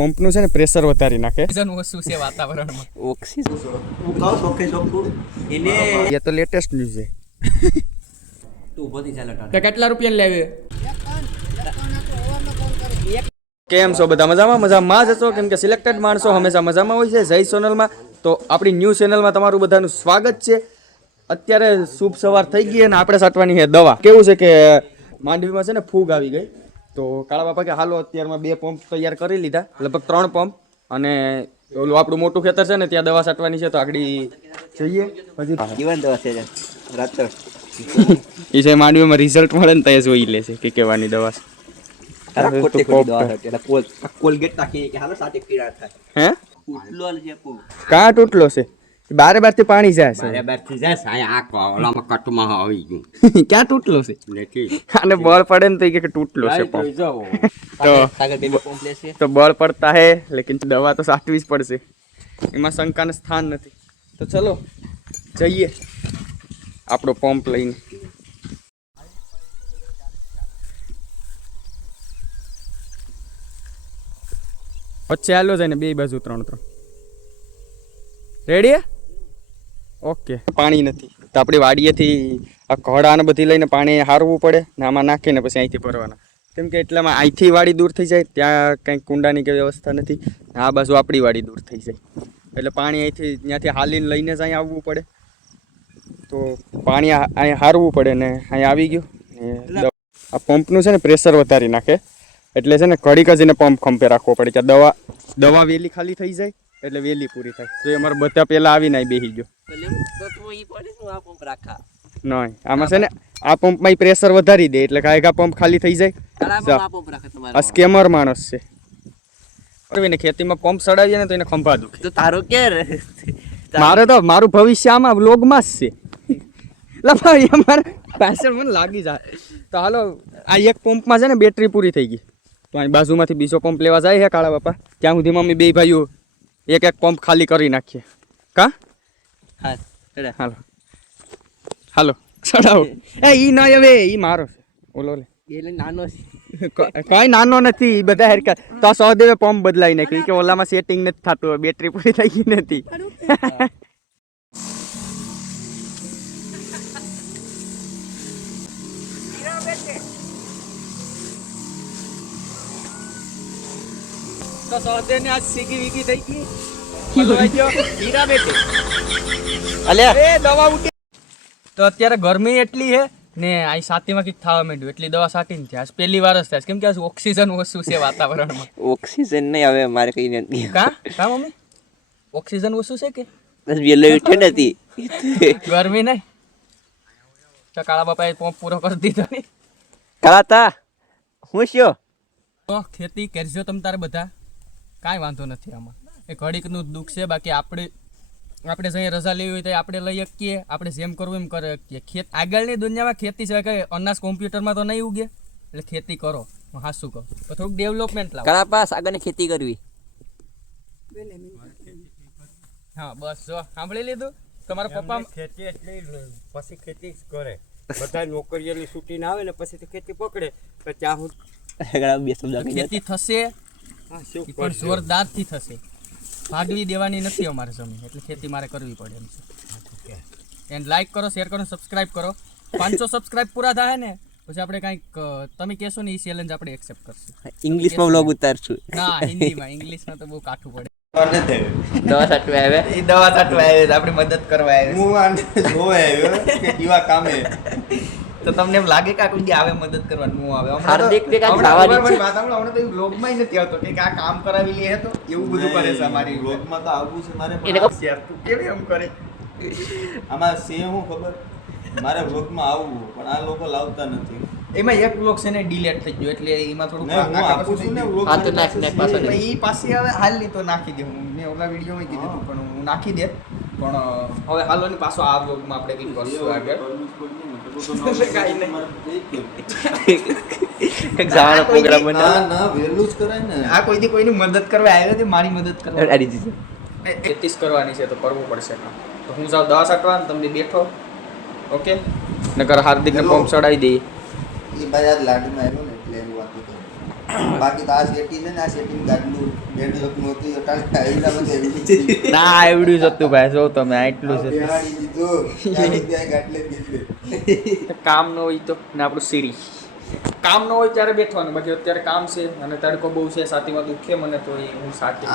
પંપનું છે ને પ્રેશર વધારી નાખે. ઓક્સિજન ઓછું છે વાતાવરણમાં. ઓક્સિજન. એને એ તો લેટેસ્ટ ન્યૂઝ છે. તું ઊભો ચાલે તો કેટલા રૂપિયા લેવી? કેમ છો બધા મજામાં? મજામાં જ હશો? કેમ કે સિલેક્ટેડ માણસો હંમેશા મજામાં હોય છે. જય સોનલમાં. તો આપણી ન્યૂ ચેનલમાં તમારું બધાનું સ્વાગત છે. અત્યારે શુભ સવાર થઈ ગઈ અને આપણે સાટવાની છે દવા. કેવું છે કે માંડવીમાં છે ને ફૂગ આવી ગઈ? તો કાળા બાપા કે હાલો અત્યારમાં બે પંપ તૈયાર કરી લીધા લગભગ ત્રણ પંપ. અને ઓલું આપણું મોટું ખેતર છે ને ત્યાં દવા છાંટવાની છે તો આગળ જઈએ. હજી જીવન દવા છે રાતર એ છે માંડવીમાં રિઝલ્ટ મળે ને ત્યાં જોઈ લેશે કે કેવાની દવા છે. કોઈ દવા છે. બારથી છે બારે બારથી પાણી જાય છે. મારે બારથી જાય સાંઈ આ કોલામાં કટમાં આવી ગયું. ક્યાં તૂટલો છે? અને બળ પડે ને તો કે તૂટલો છે પંપ. તો તો બળ પડતા હે લેકિન દવા તો સાચવી જ પડશે. એમાં શંકાને સ્થાન નથી. તો ચલો જઈએ આપણો પંપ લઈને. વચ્ચે હાલો જાય ને બે બાજુ ત્રણ ત્રણ. Ready okay. પાણી નથી. તો આપણી વાડીએથી આ ઘોડા ને બધી લઈને પાણી હારવું પડે ને આમાં નાખીને પછી અહીંથી ભરવાના. કેમ કે એટલામાં અહીંથી વાડી દૂર થઈ જાય ત્યાં કંઈ કુંડાની કે વ્યવસ્થા નથી આ બાજુ આપણી વાડી દૂર થઈ જાય. એટલે પાણી અહીંથી ત્યાંથી હાલીને લઈને જ અહીંયા આવવું પડે. તો પાણી અહીં હારવું પડે ને અહીંયા આવી ગયું. ને આ પંપનું છે ને પ્રેશર વધારી નાખે. એટલે છે ને કડીક જ એને પંપ ખંપે રાખવો પડે કે દવા દવા વેલી ખાલી થઈ જાય એટલે વેલી પૂરી થાય. તો એ અમારે બધા પહેલાં આવીને અહીં બેસી ગયો. નહીં આમાં છે ને આ પંપમાં પ્રેશર વધારી દે એટલે કાયગા પંપ ખાલી થઈ જાય. આ સ્કેમર માણસ છે. ને ખેતીમાં પંપ ચડાવીએ ને તો એને ખંભા દુખે. તો તારો કે મારે તો મારું ભવિષ્ય આમાં વ્લોગમાં જ છે. લફા અમારે પાછળ મને લાગી જાય. તો હાલો આ એક પંપમાં છે ને બેટરી પૂરી થઈ ગઈ. તો અહીં બાજુમાંથી બીજો પંપ લેવા જાય છે કાળા બાપા. ત્યાં સુધી મમ્મી બે ભાઈઓ એક એક પંપ ખાલી કરી નાખીએ કા? હા હાલો. હાલો ચડાવો. એ ઈ ના હવે ઈ મારો છે. ઓલો લે. એટલે નાનો છે. કઈ નાનો નથી ઈ બધા હેરકા તો સહદેવે પંપ બદલાઈ નાખ્યું. કે ઓલામાં સેટિંગ નથી થતું બેટરી પૂરી થઈ ગઈ નથી. તો સહદેવ ને આજ સીગી વીગી થઈ ગઈ. હીરા બેટે અલ્યા. એ દવા તો અત્યારે ગરમી એટલી છે ને આ સાતીમાં કંઈક થવા માંડ્યું. એટલી દવા સાટીને થયા. આજ પહેલી વાર જ થાય કેમ કે ઓક્સિજન ઓછું છે વાતાવરણમાં. ઓક્સિજન નહીં હવે મારે કઈ નથી. કા? કા મમ્મી? ઓક્સિજન ઓછું છે કે? બસ વેલો ઉઠ્યો નથી ગરમી નહીં. તો કાળા બાપાએ પંપ પૂરો કરી દીધો ને કલાતા હું છો? તો ખેતી કરજો તમે તારે બધા. કાંઈ વાંધો નથી આમાં. એ ઘડીકનું દુઃખ છે. બાકી આપણે આપણે જઈએ રજા લેવી હોય તો આપણે લઈ શકીએ. આપણે જેમ કરવું એમ કરી શકીએ. ખેત આગળની દુનિયામાં ખેતી સિવાય કઈ અનાજ કોમ્પ્યુટરમાં તો નહીં ઉગે. એટલે ખેતી કરો. હું હાસું કહું. તો થોડુંક ડેવલપમેન્ટ લાવો. કરા પાસ આગળની ખેતી કરવી. હા બસ જો સાંભળી લીધું? તમારા પપ્પા ખેતી એટલે પછી ખેતી જ કરે. બધા નોકરીઓની છૂટીને આવે ને પછી તો ખેતી પકડે. તો ત્યાં હું ખેતી થશે. પણ જોરદારથી થશે. ભાગવી દેવાની નથી અમારે જમીન એટલે ખેતી મારે કરવી પડે એમ છે. એન્ડ લાઈક કરો શેર કરો સબસ્ક્રાઇબ કરો. પાંચસો સબસ્ક્રાઇબ પૂરા થાય ને પછી આપણે કંઈક તમે કહેશો ને એ ચેલેન્જ આપણે એક્સેપ્ટ કરશું. ઇંગ્લિશમાં વ્લોગ ઉતારશું. ના હિન્દીમાં. ઇંગ્લિશમાં તો બહુ કાઠું પડે. દવા સાટવા આવે? એ દવા છાંટવા આવે આપણી મદદ કરવા આવે. હું આને જોવે આવ્યો કે કેવા કામે. તો તમને એમ લાગે કે આ કોઈ આવે મદદ કરવાનું હું આવે? તો- હાર્દિક ને કાંઈક ખાવાની છે. હમણાં તો vlogમાં નથી આવતો કે આ કામ કરાવી લે તો એવું બધું કરે છે અમારી વ્લોગમાં તો આવવું છે મારે તું કેવી એમ કરે? આમાં છે હું ખબર? મારે વ્લોગમાં આવવું પણ આ લોકો લાવતા નથી. એમાં એક બ્લોક છે ને ડિલેટ થઈ ગયો એટલે એમાં થોડું હું આપું છું ને વ્લોગ હા, તો નાખ, નાખ પાછો એ પાસે હવે હાલની તો નાખી દે. હું મેં ઓલા વિડીયોમાં કીધું પણ હું નાખી દે. પણ હવે હાલો ને પાછો આ બ્લોગમાં આપણે કંઈક કરશું આગળ. કંઈક જવાનો પ્રોગ્રામ બનાવ ના વહેલું જ કરાય ને આ કોઈ દી કોઈની મદદ કરવા આવ્યો છે મારી મદદ કરવા અડી તેત્રીસ કરવાની છે તો કરવું પડશે તો હું જાઉં દવા છાંટવા તમને બેઠો ઓકે નકર હાર્દિકને. પંપ ચડાવી દઈએ એ આજ લાડમાં આવ્યો ને એટલે એની વાતો કરું બાકી તો આ શેટી ને આ શેટી ગાડલું દેઢ લાખનું હતું ટાળતા એવડા બધા ના આવડ્યું જ હતું ભાઈ જો તમે આટલું છે કામ ન હોય તો ને આપણું સીરી કામ ન હોય ત્યારે બેઠવાનું બાકી અત્યારે કામ છે અને તડકો બહુ છે છાતીમાં દુખે મને તો એ હું સાચી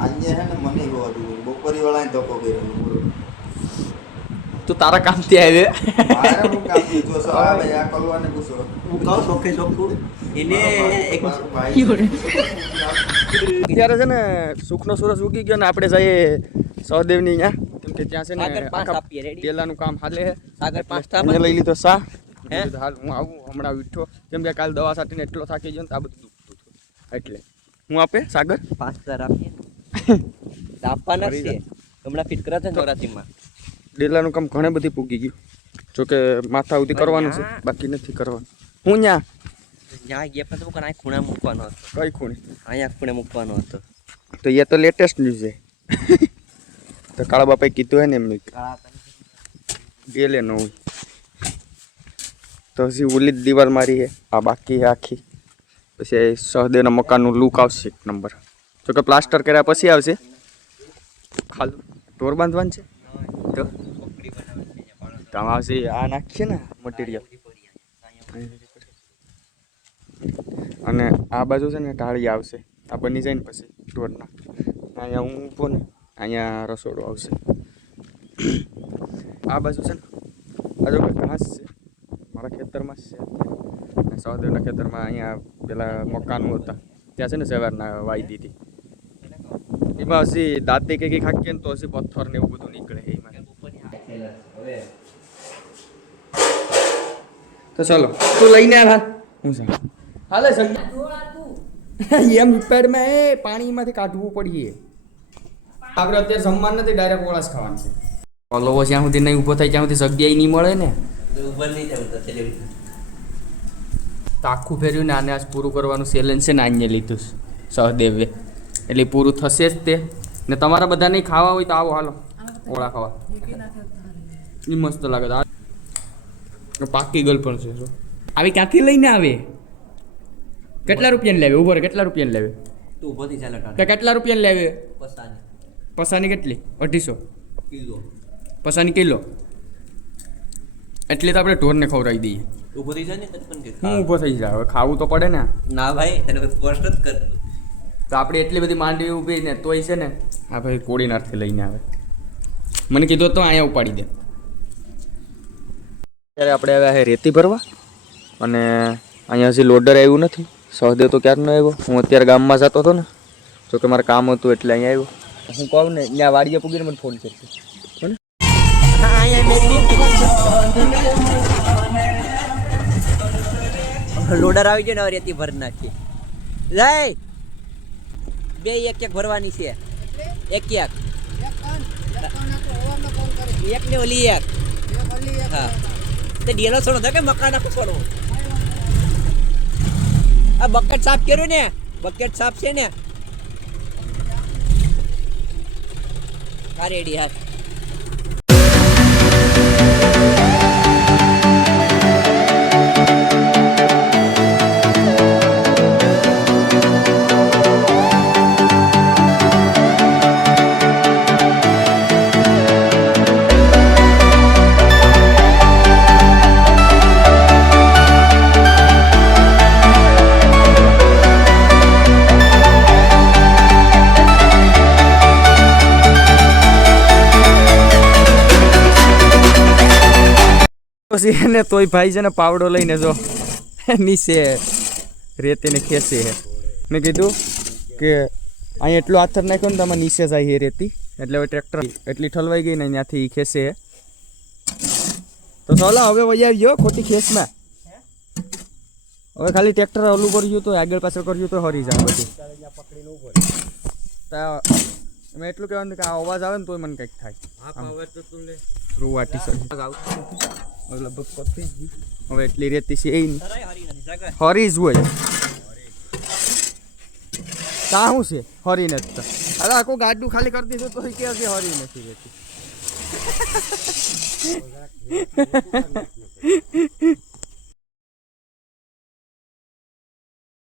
આજે છે ને મને બહુ હતું. બપોરી વાળા ધોકો કર્યો બોલો. તું તારા કામથી આવે મારે હું કામ? થી જો સવારે આ કલવાને પૂછો હું કહું ચોખ્ખે ચોખ્ખું. એને એક અત્યારે છે ને સુખનો સુરજ ઉગી ગયો ને આપણે જઈએ સહદેવની ત્યાં કેમ કે ત્યાં છે ને? પેલાનું કામ હાલે. સાગર પાંચ એટલે લઈ લીધો સા હે? હાલ હું આવું હમણાં ઉઠ્યો. કેમ કે કાલ દવા સાટીને એટલો થાકી ગયો ને આ બધું દુખતું હતું. એટલે. હું આપે સાગર? પાંચ હજાર આપીએ. આપવાના છે હમણાં ફિટ કરા છે નવરાત્રીમાં. ડેલાનું કામ ઘણે બધી પૂગી ગયું. જોકે માથા ઉધી કરવાનું છે બાકી નથી કરવાનું. હું ન્યા. જ્યાં ગયા પણ અહીં ખૂણે મૂકવાનો હતો. કઈ ખૂણે? અહીંયા ખૂણે મૂકવાનો હતો. તો એ તો લેટેસ્ટ ન્યૂઝ છે. તો કાળા બાપાએ કીધું હે ને એમને ગેલે ન હોય. તો હજી ઓલી દિવાલ મારી છે આ બાકી આખી. પછી સહદેવના મકાનનું લુક આવશે એક નંબર. જો કે પ્લાસ્ટર કર્યા પછી આવશે. ખાલી ઢોર બાંધવાનું છે? તો? તો આવશે આ નાખીએ ને મટીરિયલ અને આ બાજુ છે ને ટાળી આવશે. આ બની જાય ને પછી ઢોરના. અહીંયા હું ઊભો ને અહીંયા રસોડો આવશે. આ બાજુ છે ને બાજુ કોઈ ઘાસ છે મારા ખેતરમાં જ છે સહદેવના ખેતરમાં અહીંયા પેલા મકાનો હતા. ત્યાં છે ને સવારના વાઈ દીધી એમાં હજી દાંતે કે કંઈક હાકીએ ને તો હજી પથ્થર ને એવું બધું નીકળે એમાં. તો ચલો. તું લઈને આવ હું છે? હાલે સગી એમ પેડમાં એ પાણીમાંથી કાઢવું પડીએ. આપણે અત્યારે જમવાનું નથી ડાયરેક્ટ ઓળસ ખાવાનું છે. ઓલોવો જ્યાં સુધી નહીં ઊભો થાય ત્યાં સુધી જગ્યાએ નહીં મળે ને. ઉભર નહીં તો આખું ફેર્યું ને આને આજ પૂરું કરવાનું ચેલેન્જ છે ને આને લીધું સહદેવે. એટલે પૂરું થશે જ તે. ને તમારા બધા નહીં ખાવા હોય તો આવો હાલો. ઓળા ખાવા. એ મસ્ત લાગે આ પાકી ગલ પણ છે આવી ક્યાંથી લઈને આવે? કેટલા રૂપિયાની લેવે? ઊભો કેટલા રૂપિયાની લેવે? તું ઊભો થઈ ચાલે તો કેટલા રૂપિયાની લેવે? પસાની. પસાની કેટલી? અઢીસો. કિલો. પસાની કિલો? એટલી તો આપણે ઢોરને ખવડાવી દઈએ. ઊભો થઈ જાય ને હું ઊભો થઈ જાય હવે ખાવું તો પડે ને. ના ભાઈ એને કોઈ જ કર. તો આપણે એટલી બધી માંડવી ઊભી ને તોય છે ને આ ભાઈ કોડીનારથી લઈને આવે. મને કીધું તો અહીંયા ઉપાડી દે. ત્યારે આપણે આવ્યા છે રેતી ભરવા અને અહીંયા હજી લોડર આવ્યું નથી. સહદેવ તો ક્યારનો આવ્યો? હું અત્યારે ગામમાં જતો હતો ને જો કે મારે કામ હતું એટલે અહીંયા આવ્યો. હું કહું ને ત્યાં વાડીએ પૂગીને મને ફોન કરશે લોડર આવી જાય ને અરે રેતી ભરી નાખીએ લઈ! બે એક એક ભરવાની છે. એક એક. એક ને ઓલી એક. હા. તે ડેલો છોડો કે મકાન આખું છોડવું આ બકેટ સાફ કર્યું ને? બકેટ સાફ છે ને? હા રેડી હા પછી એને તોય ભાઈ છે ને પાવડો લઈને જો. નીચે રેતીને ખેંચી હે મેં કીધું કે અહીં એટલું આથર નાખ્યો ને તમે નીચે જાય હે રેતી. એટલે હવે ટ્રેક્ટર એટલી ઠલવાઈ ગઈ ને ત્યાંથી ખેંચે હે તો ચાલો હવે વહી આવી ગયો ખોટી ખેંચમાં. હવે ખાલી ટ્રેક્ટર ઓલું કર્યું તો આગળ પાછળ કર્યું તો હરી જાય તો એમાં એટલું કહેવાનું કે આ અવાજ આવે ને તોય મને કંઈક થાય. હા પાવર તો તું લે. રૂવાટી સર લગભગ પતી જ ગયું. હવે એટલી રેતી છે એ હરી જ હોય. તા શું છે? હરી નથી તો. અરે આખું ગાડું ખાલી કરી દીધું તો કે છે હરી નથી રહેતી